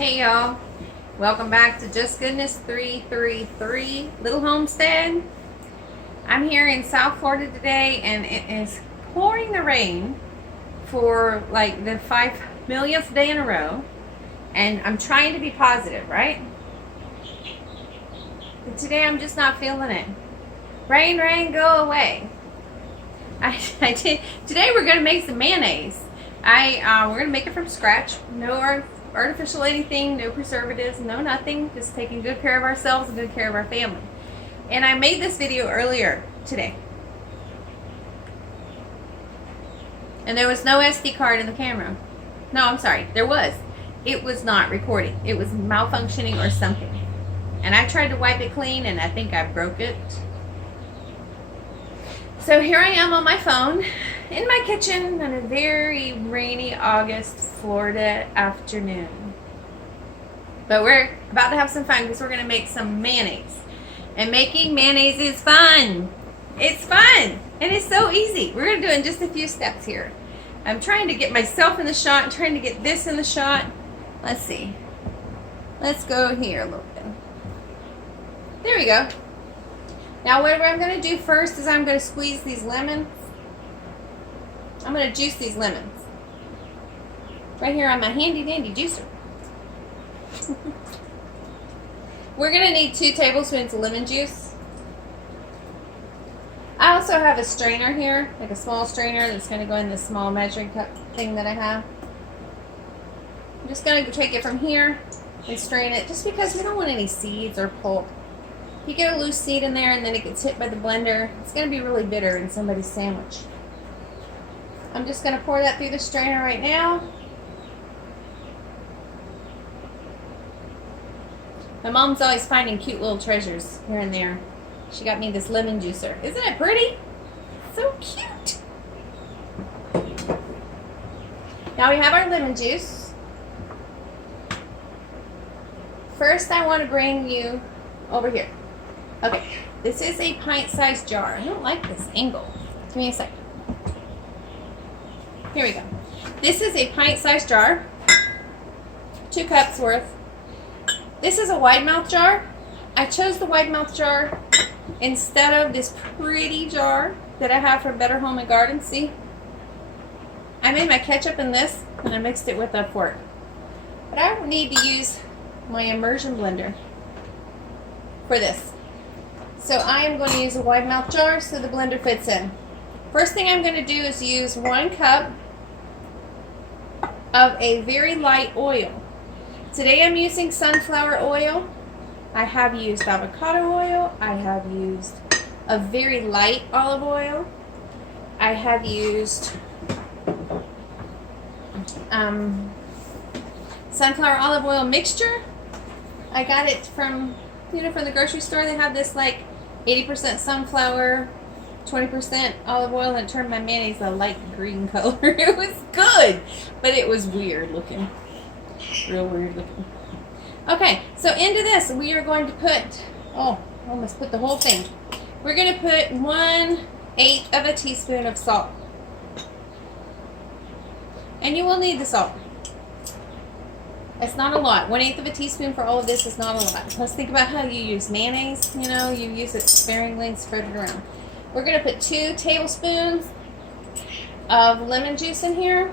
Hey y'all, welcome back to Just Goodness 333 Little Homestead. I'm here in South Florida today and it is pouring the rain for like the 5 millionth day in a row, and I'm trying to be positive, right? But today I'm just not feeling it. Rain, rain, go away. Today we're going to make some mayonnaise. We're going to make it from scratch. No artificial anything, no preservatives, no nothing, just taking good care of ourselves and good care of our family. And I made this video earlier today, and there was no SD card in the camera. No, I'm sorry, there was. It was not recording. It was malfunctioning or something, and I tried to wipe it clean and I think I broke it. So here I am on my phone in my kitchen on a very rainy August Florida afternoon. But we're about to have some fun because we're going to make some mayonnaise. And making mayonnaise is fun. It's fun. And it's so easy. We're going to do it in just a few steps here. I'm trying to get myself in the shot. I'm trying to get this in the shot. Let's see. Let's go here a little bit. There we go. Now what I'm going to do first is I'm going to squeeze these lemons. I'm going to juice these lemons. Right here on my handy dandy juicer. We're going to need 2 tablespoons of lemon juice. I also have a strainer here, like a small strainer that's going to go in this small measuring cup thing that I have. I'm just going to take it from here and strain it just because we don't want any seeds or pulp. If you get a loose seed in there and then it gets hit by the blender, it's going to be really bitter in somebody's sandwich. I'm just going to pour that through the strainer right now. My mom's always finding cute little treasures here and there. She got me this lemon juicer. Isn't it pretty? So cute. Now we have our lemon juice. First I want to bring you over here. Okay, this is a pint-sized jar. I don't like this angle. Give me a second. Here we go. This is a pint-sized jar. 2 cups worth. This is a wide mouth jar. I chose the wide mouth jar instead of this pretty jar that I have from Better Home and Garden. See? I made my ketchup in this and I mixed it with a fork. But I need to use my immersion blender for this. So I am going to use a wide mouth jar so the blender fits in. First thing I'm going to do is use 1 cup of a very light oil. Today I'm using sunflower oil. I have used avocado oil. I have used a very light olive oil. I have used sunflower olive oil mixture. I got it from from the grocery store. They have this like 80% sunflower, 20% olive oil, and it turned my mayonnaise a light green color. It was good, but it was weird looking. Real weird looking. Okay, so into this we are going to put, almost put the whole thing. We're going to put 1/8 of a teaspoon of salt. And you will need the salt. It's not a lot. 1/8 of a teaspoon for all of this is not a lot. Let's think about how you use mayonnaise. You use it sparingly, spread it around. We're going to put 2 tablespoons of lemon juice in here.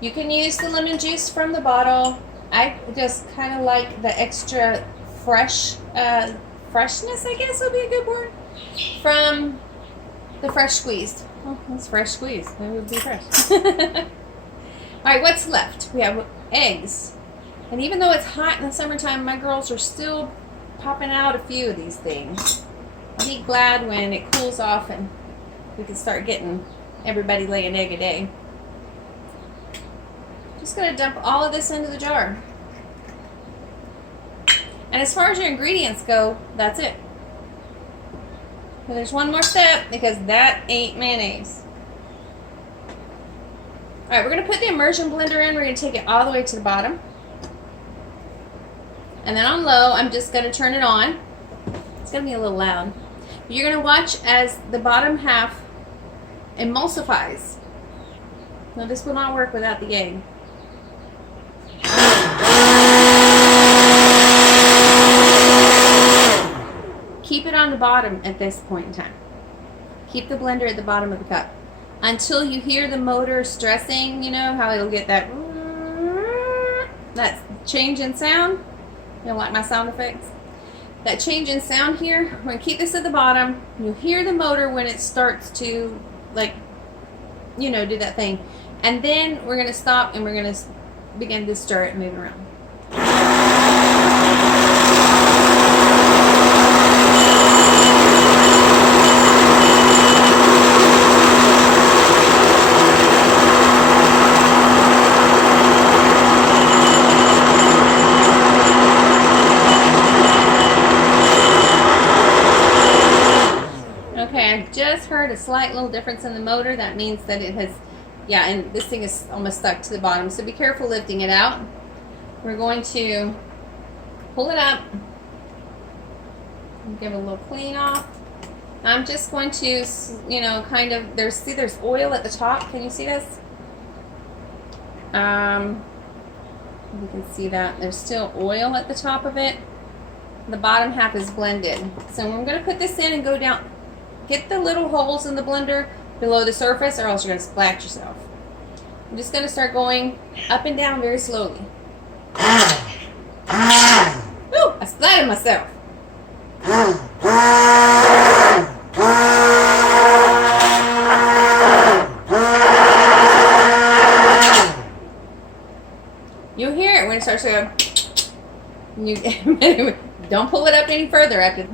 You can use the lemon juice from the bottle. I just kind of like the extra freshness, I guess would be a good word, from the fresh squeezed. Oh, that's fresh squeezed. It would be fresh. Alright, what's left? We have eggs. And even though it's hot in the summertime, my girls are still popping out a few of these things. I'll be glad when it cools off and we can start getting everybody lay an egg a day. Just going to dump all of this into the jar. And as far as your ingredients go, that's it. But there's one more step because that ain't mayonnaise. Alright, we're going to put the immersion blender in. We're going to take it all the way to the bottom. And then on low, I'm just going to turn it on. It's going to be a little loud. You're going to watch as the bottom half emulsifies. Now this will not work without the egg. on the bottom at this point in time. Keep the blender at the bottom of the cup until you hear the motor stressing. You know how it'll get that change in sound. You don't like my sound effects? That change in sound here. We're going to keep this at the bottom. You'll hear the motor when it starts to, like, you know, do that thing. And then we're going to stop and we're going to begin to stir it and move it around. Okay, I just heard a slight little difference in the motor. That means that it has, yeah, and this thing is almost stuck to the bottom. So be careful lifting it out. We're going to pull it up and give it a little clean off. I'm just going to, you know, kind of, there's oil at the top. Can you see this? You can see that there's still oil at the top of it. The bottom half is blended. So I'm going to put this in and go down. Get the little holes in the blender below the surface, or else you're going to splat yourself. I'm just going to start going up and down very slowly. Ooh, I splattered myself. You'll hear it when it starts to go. Don't pull it up any further after.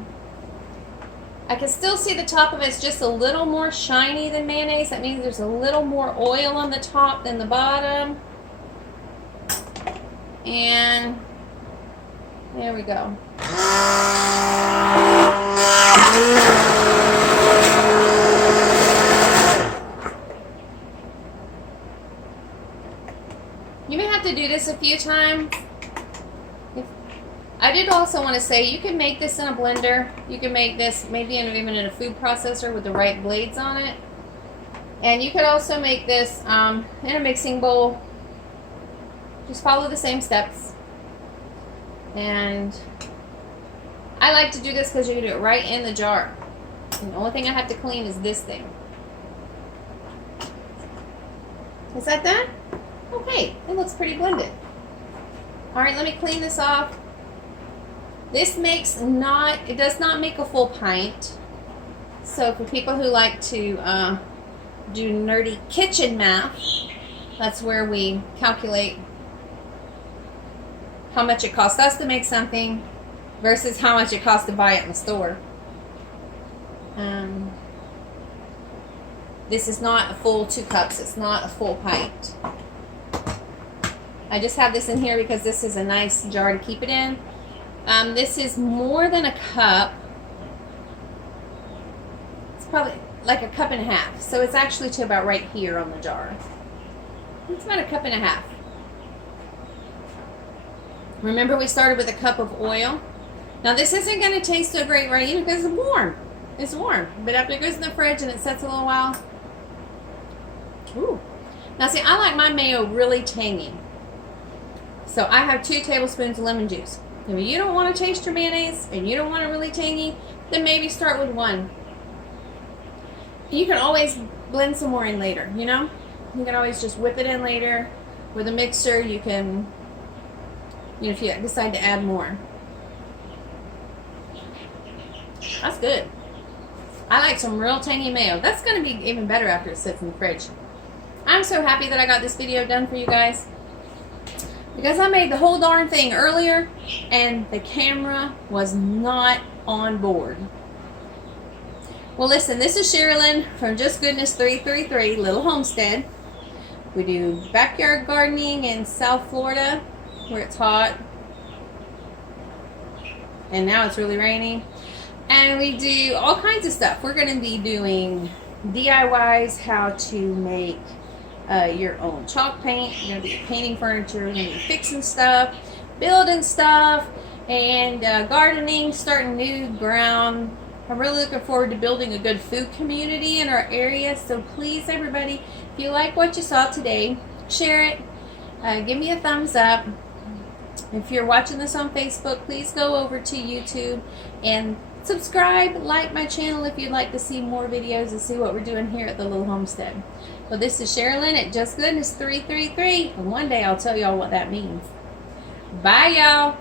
I can still see the top of it's just a little more shiny than mayonnaise. That means there's a little more oil on the top than the bottom. And there we go. You may have to do this a few times. I did also want to say you can make this in a blender. You can make this maybe even in a food processor with the right blades on it. And you could also make this in a mixing bowl. Just follow the same steps. And I like to do this because you can do it right in the jar. And the only thing I have to clean is this thing. Is that done? Okay, it looks pretty blended. Alright, let me clean this off. This it does not make a full pint. So for people who like to do nerdy kitchen math, that's where we calculate how much it costs us to make something versus how much it costs to buy it in the store. This is not a full 2 cups. It's not a full pint. I just have this in here because this is a nice jar to keep it in. This is more than a cup. It's probably like a cup and a half. So it's actually to about right here on the jar. It's about a cup and a half. Remember we started with a cup of oil. Now this isn't going to taste so great right either because it's warm. It's warm. But after it goes in the fridge and it sets a little while. Ooh. Now see, I like my mayo really tangy. So I have 2 tablespoons of lemon juice. If you don't want to taste your mayonnaise and you don't want it really tangy, then maybe start with 1. You can always blend some more in later, you know? You can always just whip it in later. With a mixer, you can, you know, if you decide to add more. That's good. I like some real tangy mayo. That's going to be even better after it sits in the fridge. I'm so happy that I got this video done for you guys. Because I made the whole darn thing earlier and the camera was not on board. Well, listen, this is Sherilyn from Just Goodness 333 Little Homestead. We do backyard gardening in South Florida where it's hot. And now it's really rainy. And we do all kinds of stuff. We're going to be doing DIYs, how to make your own chalk paint. You're going to be painting furniture, you're going to be fixing stuff, building stuff, and gardening, starting new ground. I'm really looking forward to building a good food community in our area. So please, everybody, if you like what you saw today, share it. Give me a thumbs up. If you're watching this on Facebook, please go over to YouTube and Subscribe, like my channel if you'd like to see more videos and see what we're doing here at the little homestead. Well, this is Sherilyn at Just Goodness 333, and one day I'll tell y'all what that means. Bye, y'all.